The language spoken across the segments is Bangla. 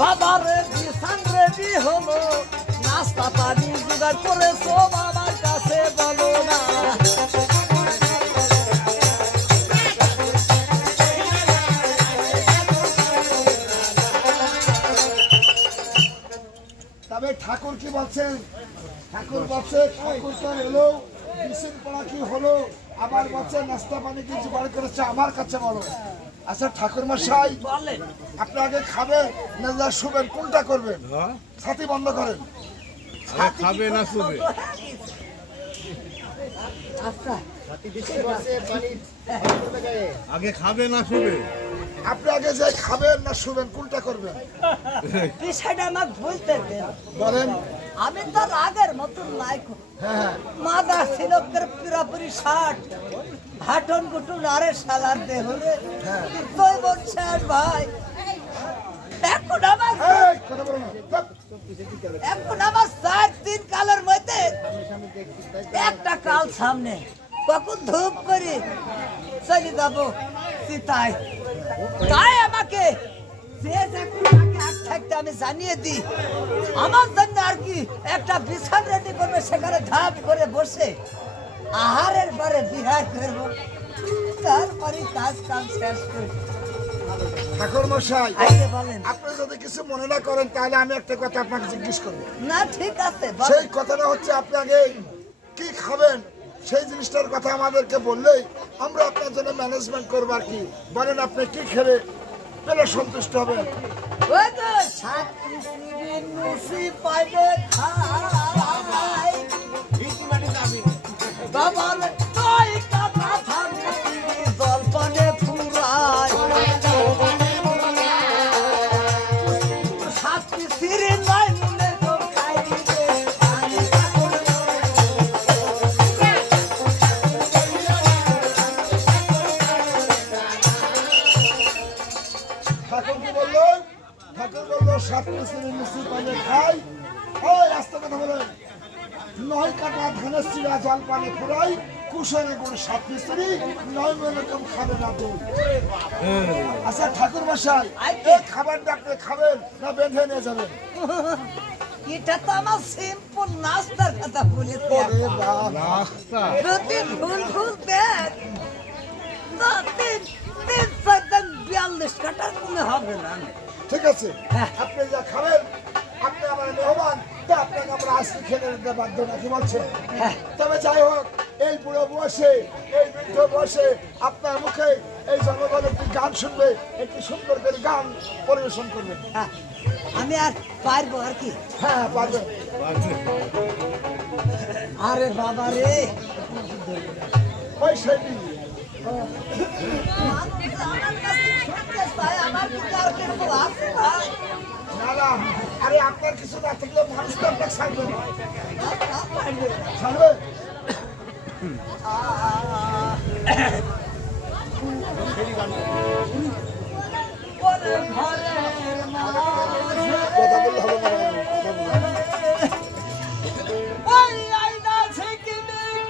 বাবারে বিছান রেডি হলো, নাস্তা পানি জোগাড় করেছো, বাবার কাছে বলো না। তবে ঠাকুর কি বলছেন? ঠাকুর বলছে ঠাকুর তো এলো, বিছান পড়া কি হলো, আবার বলছে নাস্তা পানি কি জোগাড় করেছে আমার কাছে বলো। আচ্ছা ঠাকুর মশাই, আপনি আগে খাবেন না যা শুবেন, কোনটা করবেন? ছাতি বন্ধ করেন। খাবে না শুবে? আগে খাবে না শুবে? আপনি আগে যে খাবেন না শুবেন, কোনটা করবেন? বিষয়টা আমাকে বলতে দেন। বলেন। আমি তার আগের মতন লাইক হ্যাঁ মাদা সিলকের পুরাপুরি 60 হাটন গুটুন আরে সালার দে হলে তুই বলছেন ভাই এখন আমার এই কথা বলো না। চুপ। এখন আমার 4-3 কালের মধ্যে একটা কাল সামনে কখন ধূপ করি চলে যাবো সীতায়, তাই আমাকে যে এখন আগে আগ থাকতে আমি জানিয়ে দিই আমার জন্য আর কি একটা বিছান রেডি করবে, সেখানে ধাপ করে বসে আহারের পরে বিহার করবো, তারপরে কাজ কাম শেষ করে। ঠাকুর মশাই, আগে বলেন। আপনি যদি কিছু মনে না করেন তাহলে আমি একটা কথা আপনাকে জিজ্ঞেস করব। না ঠিক আছে সেই কথাটা হচ্ছে আপনি আগে কি খাবেন সেই জিনিসটার কথা আমাদেরকে বললেই আমরা আপনার জন্য ম্যানেজমেন্ট করবো আর কি। বলেন আপনি কি খেলে পেলে সন্তুষ্ট হবেন? ওই তো সাত পৃথিবীর মুসি পাইবে খাই বাবার তুই কথা থাকবি জলপানে ফুরাই সাত পৃথিবীর নয় মনে তো খাই ঠাকুর কি বললো? ঠাকুর বললো সাত মিশিয়ে মিশিয়ে পাইলে খাই। ওই রাস্তা কথা বলেন, 9 কাটা ধানের চিরা জল পানে ফুরাই, কুশনে করে সাত মিস্ত্রি 9 মনে কম খাবে না দুধ। আচ্ছা ঠাকুর মশাই, এই খাবারটা আপনি খাবেন না বেঁধে নিয়ে যাবেন? এটা তো আমার সিম্পল নাস্তার কথা বলেছি। ওরে বাবা, নাস্তা? যদি ফুল ফুল দেন তো 42 কাটার কমে হবে না। ঠিক আছে, আপনি যা খাবেন, আপনি আমার মেহমান, তো আপনাকে আমরা আজকে খেতে দিতে বাধ্য না, কি বলছেন? তবে যাই হোক, এই বুড়ো বয়সে, এই বৃদ্ধ বয়সে আপনার মুখে এই জনগণ একটি গান শুনবে, একটি সুন্দর করে গান পরিবেশন করবেন। হ্যাঁ, আমি আর পারবো আর কি? হ্যাঁ পারবেন। আরে বাবা রে, ওই সেই আমার কাছে শুনতে চাই, আমার কি আর কিছু আছে ভাই? না না, আরে আপনার কিছু না থাকলে মানুষ তো আপনাকে ছাড়বে না। ছাড়বে? ওরে ঘরের মাঝে কথা বললে হবে না। ওই আয়না থেকে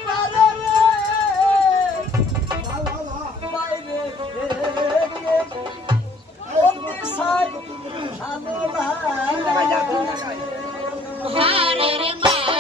পারে রে বাইরে থেকে অমনি সাই ভালো লাগে হারের মাঝে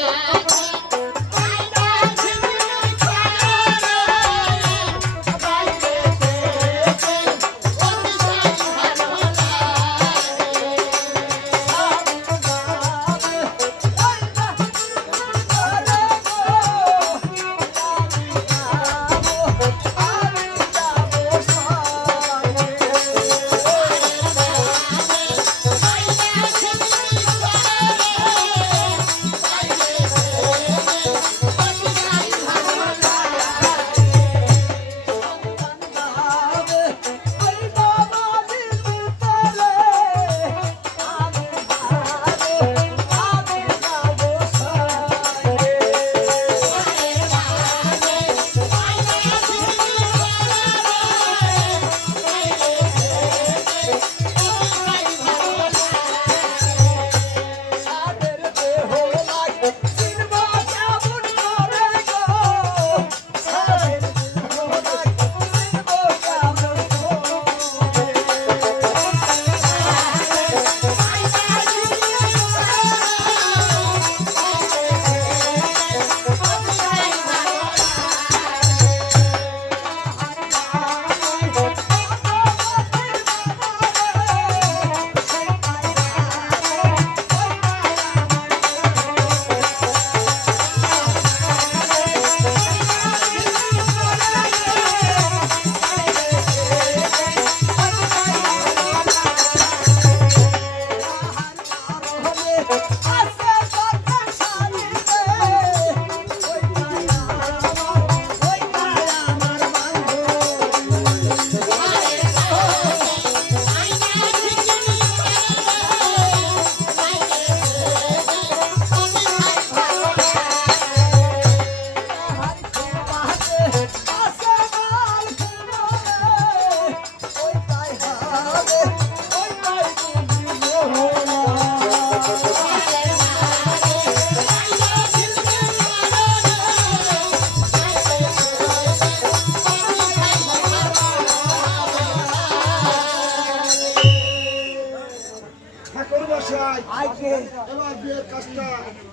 আয় আইকে এবার বিয়ের কাজটা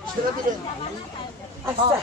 ছেড়ে দিবেন আচ্ছা